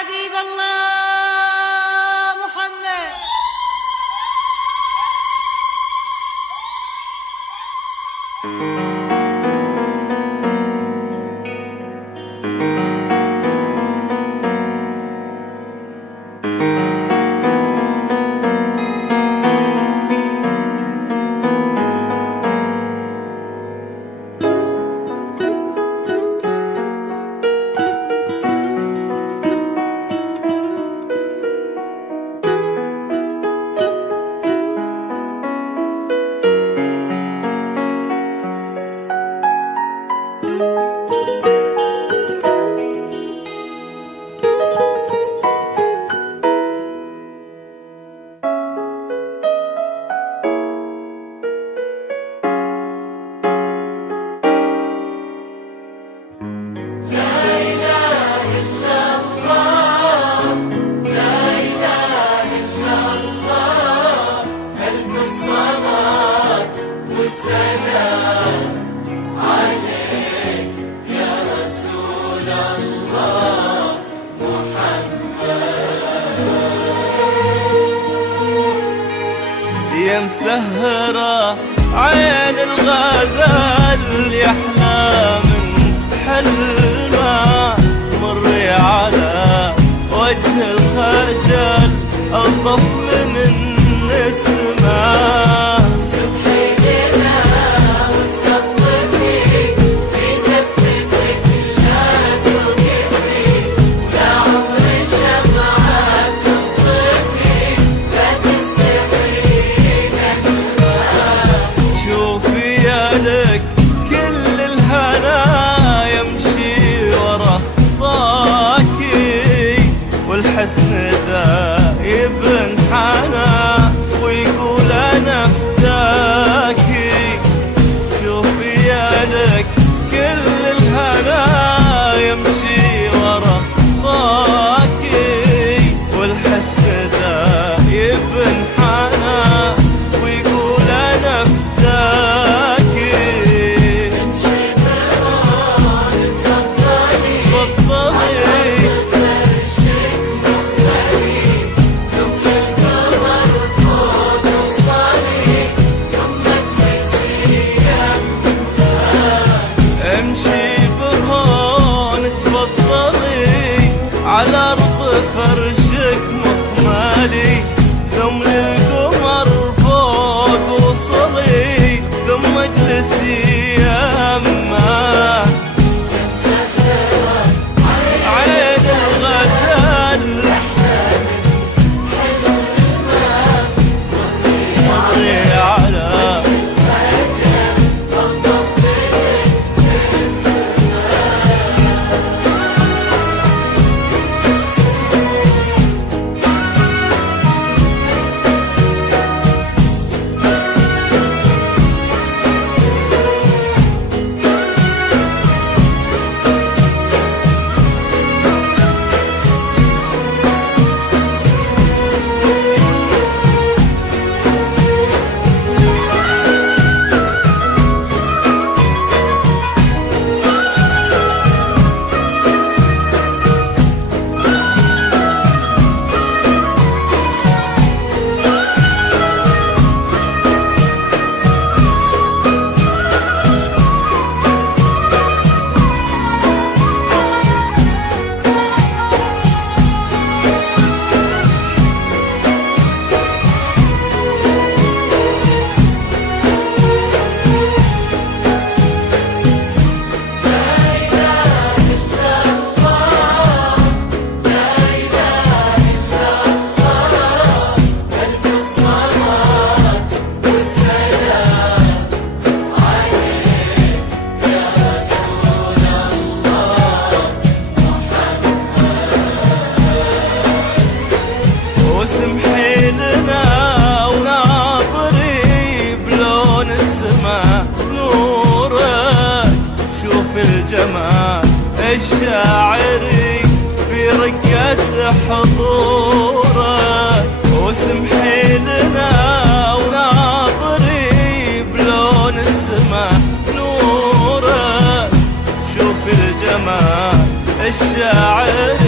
حبيب الله محمد. يا مسهرة عين الغزال يحلى من حلمه، مري على وجه الخجل ألطف من النسمة. لك كل الهنا يمشي ورا خطاكي، والحسن ذا يبن حنا ويقول انا فداكي. شوفي يا لك كل الهنا يمشي ورا خطاكي، والحسن ذا يبن حنا ويقول انا فداكي. على أرض فرشك مخمالي، ثم للقمر فوق وصلي، ثم اجلسي يمه. عين الغزال مري على وسمحي لنا وناظري بلون السما نورك. شوف الجمال الشاعري في رقة حضورك. وسمحي لنا وناظري بلون السما نورك. شوف الجمال الشاعري